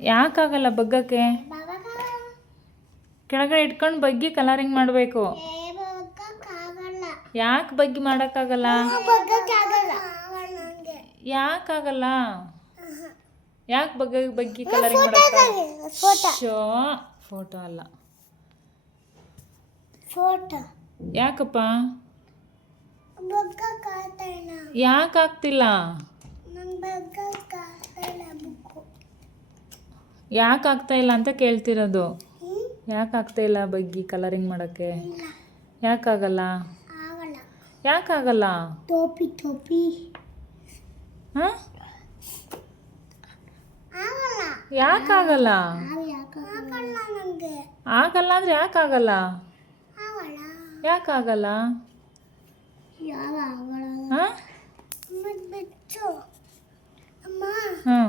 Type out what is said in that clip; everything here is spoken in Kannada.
ಯಾಕಾಗಲ್ಲ ಬಗ್ಗಕ್ಕೆ? ಕೆಳಗಡೆ ಇಟ್ಕೊಂಡು ಬಗ್ಗಿ ಕಲರಿಂಗ್ ಮಾಡಬೇಕು. ಯಾಕೆ ಬಗ್ಗಿ ಮಾಡೋಕ್ಕಾಗಲ್ಲ? ಯಾಕಾಗಲ್ಲ? ಯಾಕೆ ಬಗ್ಗಿ ಕಲರಿಂಗ್ ಮಾಡೋಕ್ಕಾಗಲ್ಲ? ಫೋಟೋ ಅಲ್ಲ. ಯಾಕಪ್ಪ? ಯಾಕೆ ಆಗ್ತಿಲ್ಲ? ಯಾಕೆ ಆಗ್ತಾ ಇಲ್ಲ ಅಂತ ಕೇಳ್ತಿರೋದು. ಯಾಕೆ ಆಗ್ತಾ ಇಲ್ಲ ಬಗ್ಗಿ ಕಲರಿಂಗ್ ಮಾಡೋಕ್ಕೆ? ಯಾಕಾಗಲ್ಲ? ಯಾಕಾಗಲ್ಲ? ಹಾಂ, ಯಾಕಾಗಲ್ಲ? ಆಗಲ್ಲ ಅಂದರೆ ಯಾಕಾಗಲ್ಲ? ಯಾಕಾಗಲ್ಲ? ಹಾಂ, ಹಾಂ,